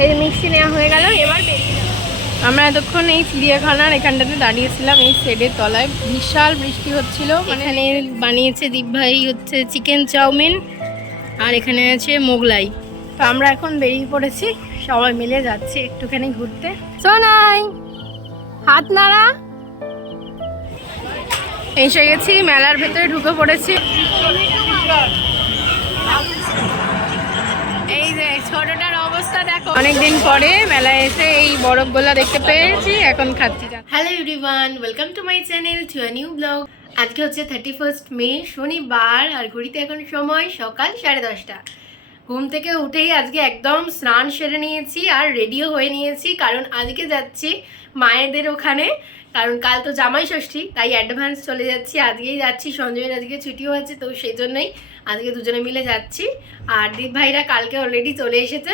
এই যে মিষ্টি নেওয়া হয়ে গেল, এবার বেরিয়ে যাবো। আমরা এতক্ষণ এই চিড়িয়াখানার এখানটাতে দাঁড়িয়েছিলাম, এই শেডের তলায়। বিশাল বৃষ্টি হচ্ছিল। এখানে বানিয়েছে দীপ ভাই হচ্ছে চিকেন চাউমিন, আর এখানে আছে মোগলাই। তো আমরা এখন বেরিয়ে পড়েছি, সবাই মিলে যাচ্ছি একটুখানি ঘুরতে। সোনাই হাত নাড়া। এসে গেছি, মেলার ভেতরে ঢুকে পড়েছি। এই যে ছোটটার অবস্থা দেখো, অনেকদিন পরে মেলায় এসে এই বরফগুলা দেখতে পেয়েছি, এখন খাচ্ছি। Hello everyone, welcome to my channel to a new blog. আজকে হচ্ছে 31 মে, শনিবার, আর ঘড়িতে এখন সময় সকাল 10:30। ঘুম থেকে উঠেই আজকে একদম স্নান সেরে নিয়েছি আর রেডিও হয়ে নিয়েছি, কারণ আজকে যাচ্ছি মায়েদের ওখানে। কারণ কাল তো জামাই ষষ্ঠী, তাই অ্যাডভান্স চলে যাচ্ছি। আজকেই যাচ্ছি, সঞ্জয়ের আজকে ছুটিও আছে, তো সেই জন্যই আজকে দুজনে মিলে যাচ্ছি। আর দীপ ভাইরা কালকে অলরেডি চলে এসেছে,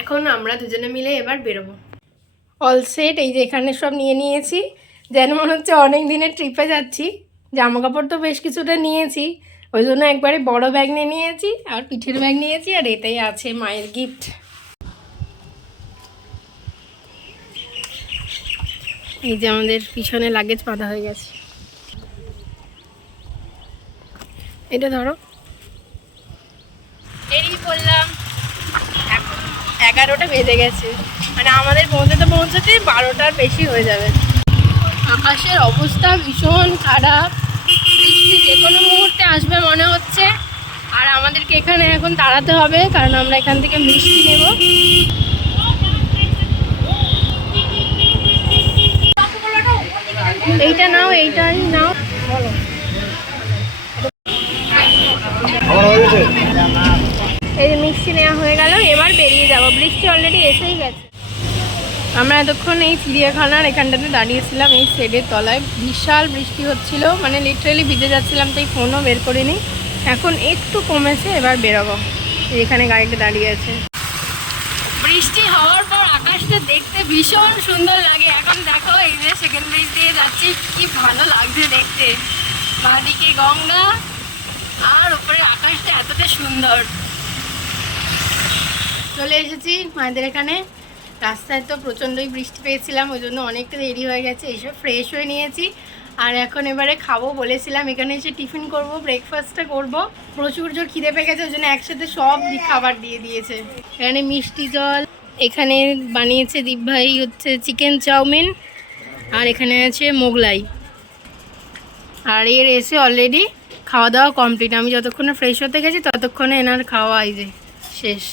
এখন আমরা দুজনে মিলে এবার বেরোবো। অল সেট, এই যে এখানে সব নিয়ে নিয়েছি, যেন মনে হচ্ছে অনেক দিনের ট্রিপে যাচ্ছি। জামা কাপড় তো বেশ কিছুটা নিয়েছি, ওই জন্য একবারে বড় ব্যাগ নিয়ে নিয়েছি, আর পিঠের ব্যাগ নিয়েছি, আর এটাই আছে মায়ের গিফট। এই যে আমাদের পিছনে লাগেজ বাঁধা হয়ে গেছে, এটা ধরো। বেরিয়ে পড়লাম, এখন 11টা বেজে গেছে, মানে আমাদের পৌঁছাতে 12টার বেশি হয়ে যাবে। আকাশের অবস্থা ভীষণ খারাপ, বৃষ্টি যে কোনো মুহূর্তে আসবে মনে হচ্ছে। আর আমাদেরকে এখানে এখন দাঁড়াতে হবে, কারণ আমরা এখান থেকে মিষ্টি নেব। এইটা নাও, এইটাই নাও, বলো। এই যে মিষ্টি নেওয়া হয়ে গেল, এবার বেরিয়ে যাব। বৃষ্টি অলরেডি এসেই গেছে। আমরা এতক্ষণ এই চিড়িয়াখানার এখানটাতে দাঁড়িয়েছিলাম, এই শেডের তলায়। বিশাল বৃষ্টি হচ্ছিল, মানে লিটারেলি ভিজে যাচ্ছিলাম, তাই ফোনও বের করিনি। এখন একটু কমেছে, এবার বেরোবো। এখানে গাড়িটা দাঁড়িয়ে আছে। বৃষ্টি হওয়ার পর আকাশটা দেখতে ভীষণ সুন্দর লাগে। এখন দেখো, এই যে সেকেন্ড ব্রিজ দিয়ে যাচ্ছি, কি ভালো লাগছে দেখতে। বাঁদিকে গঙ্গা, আর উপরে আকাশটা এতটা সুন্দর। চলে এসেছি মায়েদের এখানে। রাস্তায় তো প্রচণ্ডই বৃষ্টি পেয়েছিলাম, ওই জন্য অনেকটা দেরি হয়ে গেছে। এসব ফ্রেশ হয়ে নিয়েছি, আর এখন এবারে খাবো বলেছিলাম। এখানে এসে টিফিন করব, ব্রেকফাস্টটা করব। প্রচুর জোর খিদে পেয়ে গেছে, ওই জন্য একসাথে সব খাবার দিয়ে দিয়েছে। এখানে মিষ্টি জল, এখানে বানিয়েছে দীপ ভাই হচ্ছে চিকেন চাউমিন, আর এখানে আছে মোগলাই। আর এর এসে অলরেডি খাওয়া দাওয়া কমপ্লিট। আমি যতক্ষণে ফ্রেশ হতে গেছি ততক্ষণে এনার খাওয়া এই যে শেষ।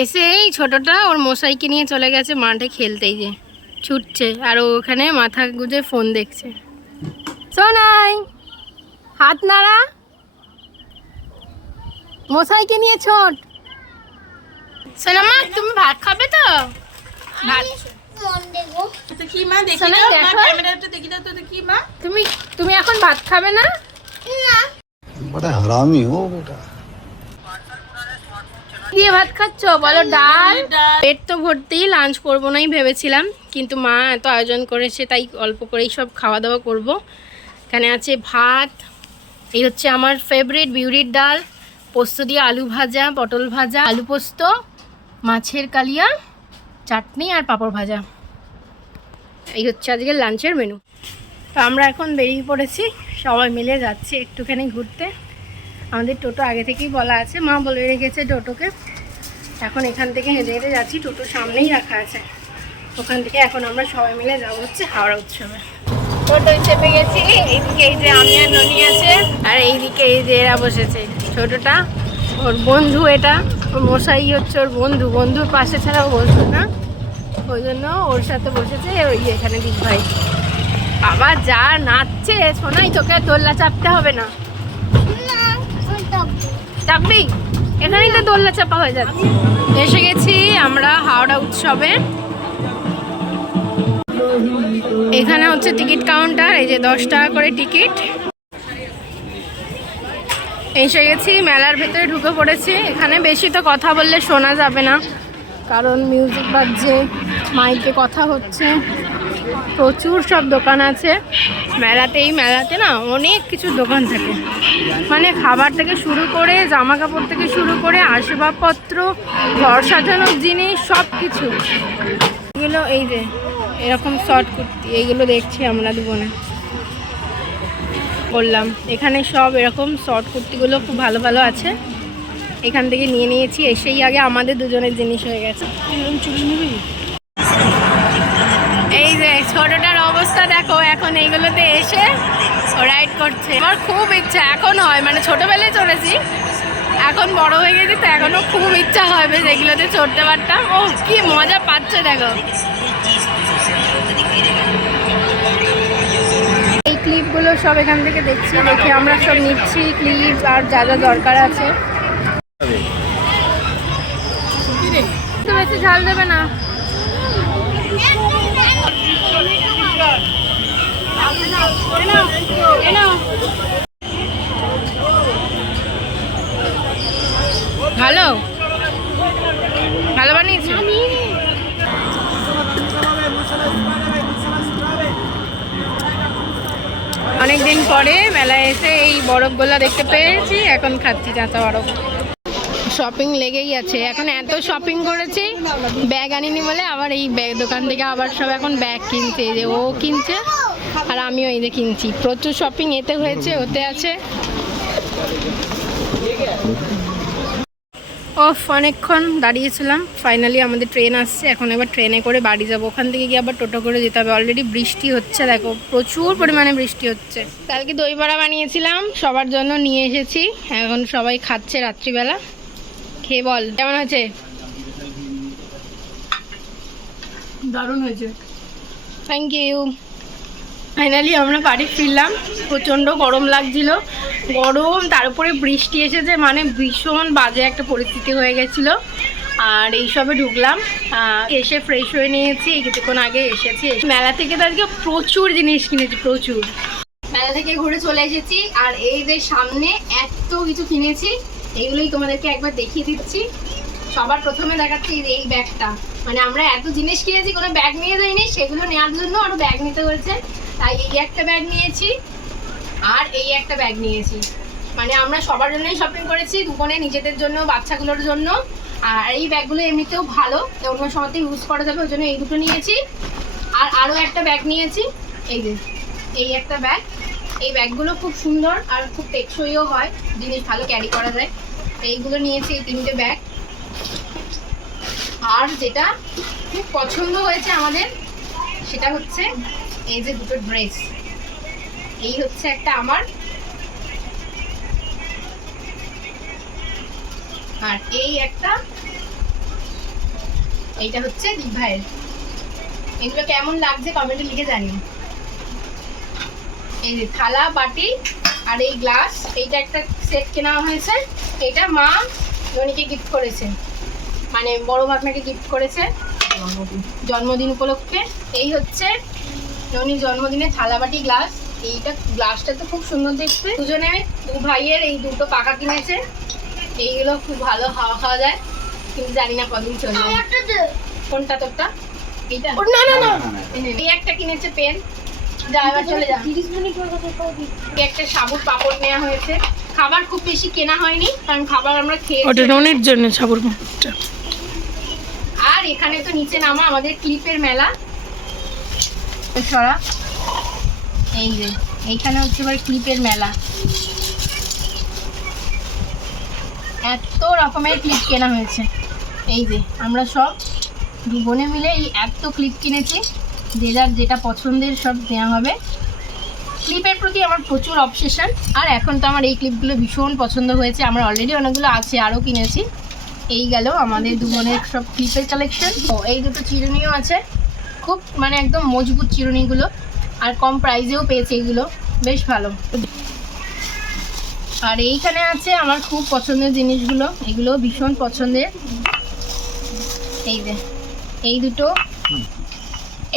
এসে এই ছোটটা ওর মশাইকে নিয়ে চলে গেছে মাঠে খেলতেই, যে ছুটছে, আর ও ওখানে মাথা গুঁজে ফোন দেখছে। সোনাই হাত নাড়া। মশাইকে নিয়ে ছোট। সোনামা, তুমি ভাত খাবে তো? ভাত তুমি এখন ভাত খাবে না? बड़ा हरामी हो बेटा। দিয়ে ভাত খাচ্ছ বলো? ডাল। পেট তো ভর্তি, লাঞ্চ করবো নাই ভেবেছিলাম, কিন্তু মা এত আয়োজন করেছে, তাই অল্প করেই সব খাওয়া দাওয়া করব। এখানে আছে ভাত, এই হচ্ছে আমার ফেভারিট বিউলির ডাল, পোস্ত দিয়ে আলু ভাজা, পটল ভাজা, আলু পোস্ত, মাছের কালিয়া, চাটনি, আর পাঁপড় ভাজা। এই হচ্ছে আজকের লাঞ্চের মেনু। তো আমরা এখন বেরিয়ে পড়েছি, সবাই মিলে যাচ্ছি একটুখানি ঘুরতে। আমাদের টোটো আগে থেকেই বলা আছে, মা বলে রেখেছে টোটোকে। এখন এখান থেকে হেঁটে হেঁটে যাচ্ছি, টোটো সামনেই রাখা আছে। ওখান থেকে এখন আমরা সবাই মিলে যাবো হচ্ছে হাওড়া উৎসবে। টোটোয় চেপে গেছি। এইদিকে এই যে আমি আর ননি আছে, আর এইদিকে এই যে এরা বসেছে। ছোটটা ওর বন্ধু, এটা ওর মশাই হচ্ছে ওর বন্ধু, বন্ধুর পাশে ছাড়াও বসবে না, ওই জন্য ওর সাথে বসেছে। ওই এখানে দীপ ভাই, বাবা যা নাচছে। শোনাই, তোকে দোল্লা চাপতে হবে না। চাপবি? এখানেই তো দোল্লা চাপা হয়ে যাচ্ছে। এসে গেছি আমরা হাওড়া উৎসবে। এখানে হচ্ছে টিকিট কাউন্টার, এই যে 10 টাকা করে টিকিট। এসে গেছি, মেলার ভেতরে ঢুকে পড়েছি। এখানে বেশি তো কথা বললে শোনা যাবে না, কারণ মিউজিক বাজছে, মাইকে কথা হচ্ছে। প্রচুর সব দোকান আছে মেলাতে না অনেক কিছু দোকান থাকে, মানে খাবার থেকে শুরু করে জামা কাপড় থেকে শুরু করে আসবাবপত্র, ঘর সাজানোর জিনিস, সব কিছু। এগুলো এই যে এরকম শর্ট কুর্তি, এইগুলো দেখছি আমরা দুজনে বললাম। এখানে সব এরকম শর্ট কুর্তিগুলো খুব ভালো ভালো আছে, এখান থেকে নিয়ে নিয়েছি। এসেই আগে আমাদের দুজনের জিনিস হয়ে গেছে। এই যে ছোটটার অবস্থা দেখো, এখন এইগুলোতে এসে রাইড করছে। আমার খুব ইচ্ছা এখন হয়, মানে ছোটবেলায় চড়েছি, এখন বড় হয়ে গেছি তো এখনো খুব ইচ্ছা হয় বেশ এগুলোতে চড়তে পারতাম। ও কি মজা পাচ্ছে দেখো। এই ক্লিপগুলো সব এখান থেকে দেখছি, দেখে আমরা সব নিচ্ছি ক্লিপ আর যা যা দরকার আছে। বেশি ঝাল দেবে না। ভালো ভালো বানিয়েছি। অনেকদিন পরে মেলায় এসে এই বরফগুলো দেখতে পেয়েছি, এখন খাচ্ছি কাঁচা বরফ। শপিং লেগেই আছে, এখন এত শপিং করেছি, ব্যাগ আনিনি বলে আবার এই ব্যাগ দোকান থেকে আবার সব এখন ব্যাগ কিনছে। যে ও কিনছে আর আমিও এই যে কিনছি। প্রচুর শপিং এতে হয়েছে, ওতে আছে। অনেকক্ষণ দাঁড়িয়েছিলাম, ফাইনালি আমাদের ট্রেন আসছে। এখন এবার ট্রেনে করে বাড়ি যাবো, ওখান থেকে গিয়ে আবার টোটো করে যেতে হবে। অলরেডি বৃষ্টি হচ্ছে, দেখো প্রচুর পরিমাণে বৃষ্টি হচ্ছে। কালকে দই বড়া বানিয়েছিলাম, সবার জন্য নিয়ে এসেছি, এখন সবাই খাচ্ছে রাত্রিবেলা। খেয়ে বল কেমন হয়েছে? দারুণ হয়েছে, থ্যাংক ইউ। ফাইনালি আমরা বাড়ি ফিরলাম, প্রচণ্ড গরম লাগছিল, গরম তার উপরে বৃষ্টি এসেছে, মানে ভীষণ বাজে একটা পরিস্থিতি হয়ে গেছিলো। আর এইসবে ঢুকলাম, এসে ফ্রেশ হয়ে নিয়েছি, কিছুক্ষণ আগে এসেছি। মেলা থেকে তো আজকে প্রচুর জিনিস কিনেছি, প্রচুর। মেলা থেকে ঘুরে চলে এসেছি, আর এই যে সামনে এত কিছু কিনেছি, এইগুলোই তোমাদেরকে একবার দেখিয়ে দিচ্ছি। সবার প্রথমে দেখাচ্ছি এই ব্যাগটা, মানে আমরা এত জিনিস কিনেছি, কোনো ব্যাগ নিয়ে যাইনি, সেগুলো নেওয়ার জন্য আরও ব্যাগ নিতে হয়েছে। তাই এই একটা ব্যাগ নিয়েছি আর এই একটা ব্যাগ নিয়েছি, মানে আমরা সবার জন্যই শপিং করেছি, দুজনে নিজেদের জন্য, বাচ্চাগুলোর জন্য। আর এই ব্যাগগুলো এমনিতেও ভালো, অন্য সময়তে ইউজ করা যাবে, ওই জন্য এই দুটো নিয়েছি। আর আরও একটা ব্যাগ নিয়েছি, এই যে এই একটা ব্যাগ। এই ব্যাগগুলো খুব সুন্দর আর খুব টেকসইও হয়, জিনিস ভালো ক্যারি করা যায়। এইগুলো নিয়েছি, এই তিনটে ব্যাগ। আর যেটা খুব পছন্দ হয়েছে আমাদের, সেটা হচ্ছে এই যে দুটো ড্রেস। এই হচ্ছে একটা আমার, আর এই একটা, এইটা হচ্ছে দীপ ভাইয়ের। এগুলো কেমন লাগছে কমেন্টে লিখে জানিও। এই যে থালা বাটি আর এই গ্লাস, এইটা একটা সেট কেনা হয়েছে। এটা মা ননিকে গিফট করেছে, মানে বড় ভাগনাকে গিফট করেছে জন্মদিন উপলক্ষে। এই হচ্ছে ননির জন্মদিনে থালা বাটি গ্লাস। এইটা গ্লাসটা তো খুব সুন্দর দেখতে। দুজনে দু ভাইয়ের এই দুটো পাকা কিনেছে, এইগুলো খুব ভালো হাওয়া খাওয়া যায়, কিন্তু জানি না কদিন চলবে। কোনটা তোরটা? এইটা না না না, এই একটা কিনেছে পেন, যা এবার চলে যা। একটা সাবুর পাপড় নেওয়া হয়েছে। খাবার খুব বেশি কেনা হয়নি, কারণ খাবার আমরা খেয়েছি ননির জন্য সাবুর পাপড়টা। আর এখানে তো নিচে নামা আমাদের ক্লিপের মেলা সরা, এই যে এইখানে হচ্ছে এবার ক্লিপের মেলা। এত রকমের ক্লিপ কেনা হয়েছে। এই যে আমরা সব দু বোনে মিলে এই এত ক্লিপ কিনেছি, যে যার যেটা পছন্দের সব নেওয়া হবে। ক্লিপের প্রতি আমার প্রচুর অবসেশন, আর এখন তো আমার এই ক্লিপগুলো ভীষণ পছন্দ হয়েছে। আমার অলরেডি অনেকগুলো আছে, আরও কিনেছি। এই গেল আমাদের দু বোনের সব ক্লিপের কালেকশন। ও এই দুটো চিরুনিও আছে, খুব মানে একদম মজবুত চিরুনিগুলো, আর কম প্রাইসেও পেয়েছে, এগুলো বেশ ভালো। আর এইখানে আছে আমার খুব পছন্দের জিনিসগুলো, এগুলো ভীষণ পছন্দের। এই যে এই দুটো,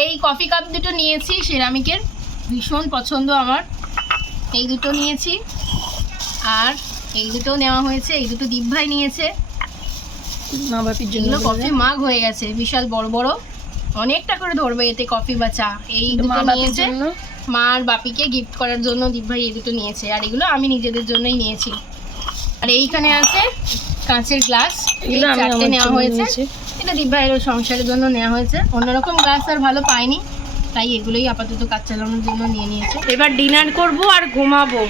এই কফি কাপ দুটো নিয়েছি সেরামিকের, ভীষণ পছন্দ আমার। এই দুটো নিয়েছি, আর এই দুটো নেওয়া হয়েছে। এই দুটো দীপ ভাই নিয়েছে, মা বাপির জন্য। কফি মাগ হয়ে গেছে, বিশাল বড় বড়। অনেকটা করে ধরবে এতে কফি বা চা। এই দুটো নিয়েছে মা আর বাপিকে গিফট করার জন্য দীপ ভাই এই দুটো নিয়েছে, আর এগুলো আমি নিজেদের জন্যই নিয়েছি। আর এইখানে আছে কাঁচের গ্লাস, এগুলো চারটে নেওয়া হয়েছে। এটা দীপ ভাইয়ের সংসারের জন্য নেওয়া হয়েছে, অন্যরকম গ্লাস আর ভালো পাইনি, তাই এগুলোই আপাতত কাজ চালানোর জন্য নিয়ে নিয়েছে। এবার ডিনার করব আর ঘুমাবো।